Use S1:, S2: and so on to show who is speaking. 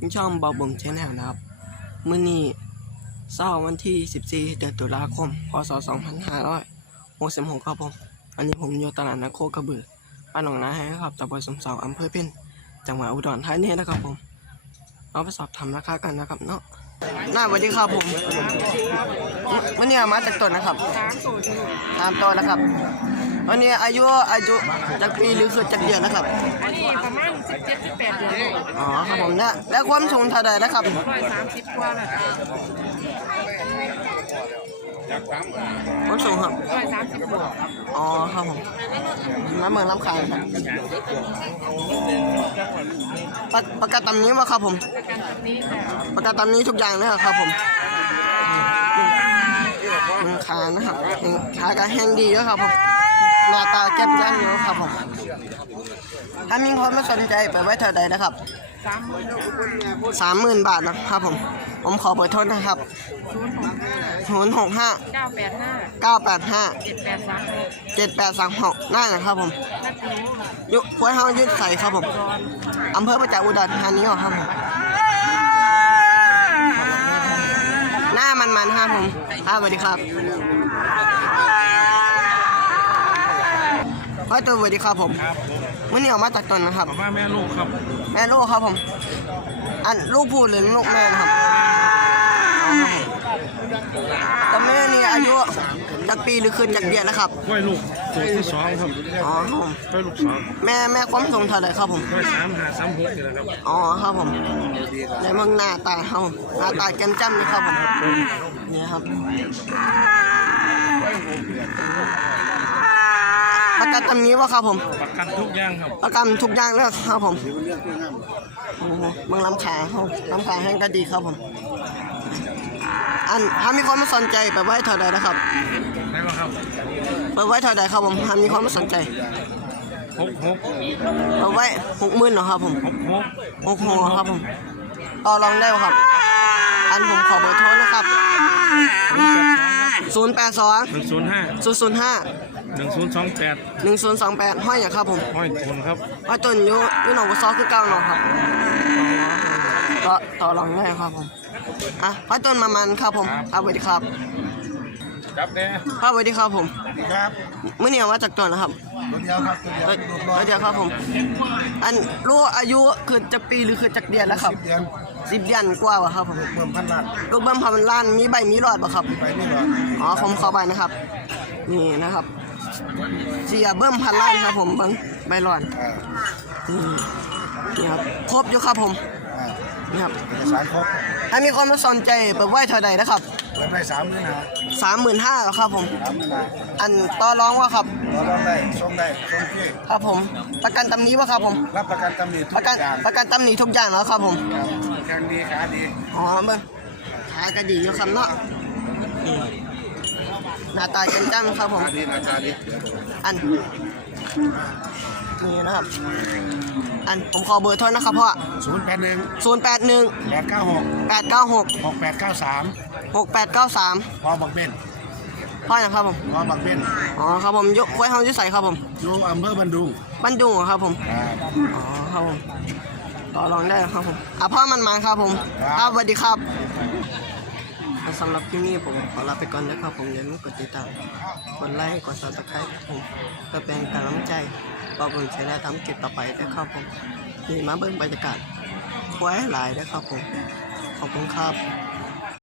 S1: ช่องบอบุ๋มชแนลนะครับมื้อนี้เช้าวันที่14เดือนตุลาคมพศ2566ครับผมอันนี้ผมอยู่ตลาดนัดโคกระบือบ้านหนองนาให้ครับตำบลสมเสาอำเภอเพ็ญจังหวัดอุดรธานีนะครับผมเอาไปสอบถามราคากันนะครับเนาะสวัสดีครับผมวันนี้มาจากต้นนะครับ3ตัวนะครับวันนี้อายุจากปีหรือคือจากเดือนนะครับ
S2: อันนี้ประมาณ17-18 เดือน
S1: อ๋อครับผมเนี่ยและความสูงเท่าใดนะครับ
S2: 130 กว่าแล้ว
S1: ความสูงครับ
S2: 130 กว่า
S1: อ๋อครับผมน้ำเมืองน้ำขายครับประกาศตำนี้ว่าครับผมประกาศตำนี้ทุกอย่างเลยครับผมขานะครับขาการแห้งดีแล้วครับผมหน้าตาแก้มยันเยอะครับผมถ้ามีคนไม่สนใจไปไว้เท่าใดนะครับ30,000 บาทนะครับผมขอเบอร์โทรนะครับ065 985 7836นั่นนะครับผมยุคห้วยห้องยืดใส่ครับผมอำเภอประจักษ์อุดรธานีครับผมหน้ามันครับผมสวัสดีครับพ่อตัวสวัสดีครับผมมื่อนี้ออกมาจากตนนะครับ
S3: แม่ลูกครับ
S1: แม่ลูกครับผมอันลูกพูดหรือลูกแม่ครับแต่แม่นี่อายุจากปีหรือคืนจากเดือนนะครับ
S3: กล้วยลูกตัวที่2ครับ
S1: อ๋อครับผม
S3: กล้วยลูก2
S1: แม่ความสูงเท่าไหร่ครับผม
S3: กล้วย35-36นี่แหละครับ
S1: อ๋อครับผมในเมืองหน้าตาครับผมหน้าตาแจ่มจ้ำเลยครับผมนี่ครับประกันตำนี้ว่าครับผม
S3: ประกันทุกอย่างครับ
S1: ประกันทุกอย่างแล้วครับผมเมืองลำขาครับลำขาแห้งก็ดีครับผมอันถ้ามีคนมาสนใจไปไว้เท่าใดนะครับ
S3: ได้ป่ะครับ
S1: ไปไว้เท่าใดครับผมถ้ามีคนมาสนใจ
S3: 66
S1: ไปไว้60,000เหรอครับผม66ครับผมต่อรองได้ครับอันผมขอเบอร์โทรนะครับ082 005 1028ห้อยอย่างครับผม
S3: ห้อยตนครับ
S1: ห้อยตนอยู่หนองบัวซ้อคือเก่าเนาะครับก็ต่อรองได้ครับผมห้อยตนมันครับผมสวัสดีครับ
S3: ครับเนี่ย
S1: สวัสดีครับผม
S3: ครับ
S1: มื้อนี้มาจากตัวนะครับ
S3: ตัวเดียวครับ
S1: ตัวเดียวครับผมอันรู้อายุคือจะปีหรือคือจากเดือนแล้วครับ10 เดือนกว่าครับผมลูกเบิ้มพันล้านมีใบมีหลอดป่ะครับ
S3: ใบมีหลอด
S1: อ๋อผมขอใบนะครับนี่นะครับเสียเบิ้มพันล้านครับผมเบิ้งใบหลอดนี่ครับครบอยู่ครับผมนี่ครับ
S3: เอกสารครบ
S1: ถ้ามีคนมาสนใจเปิดไว้เท่าใดนะครับ
S3: เปิดไว้
S1: 35,000แล้วครับผมอันต่อรองว่าครับ
S3: ต่อรองได้ส่งที่
S1: ครับผมประกันตำนี้ว่าครับผม
S3: รับประกันตำหนิ
S1: ประกันตำหนิทุกอย่างแล้วครับผม
S3: แข็งดีขาดี
S1: อ๋อเบิ้งขาก็ดีอยู่ครับเนาะหน้าตาแจ่มจ้ำครับผมอันนี่นะครับอันผมขอเบอร์โทรนะครับพ่อ
S3: 081 896 6893พ่อบักเบน
S1: พ่ออย่างครับผม
S3: พ่อบักเบน
S1: อ๋อครับผมยกไว้ห้องยุ่ใส่ครับผม
S3: อยู่อำเภอบันดุง
S1: ครับผมอ๋อครับผมต่อรองได้ครับผมพ่อมันมาครับผมครับสวัสดีครับสำหรับที่นี่ผมขอลาไปก่อนนะครับผมอย่าลืมกดติดตามกดไลค์กด Subscribe ผมเพื่อเป็นกำลังใจต่อผมใช้ได้ทำคลิปต่อไปนะครับผมนี่มาเบิ่งบรรยากาศควายหลายนะครับผมขอบคุณครับ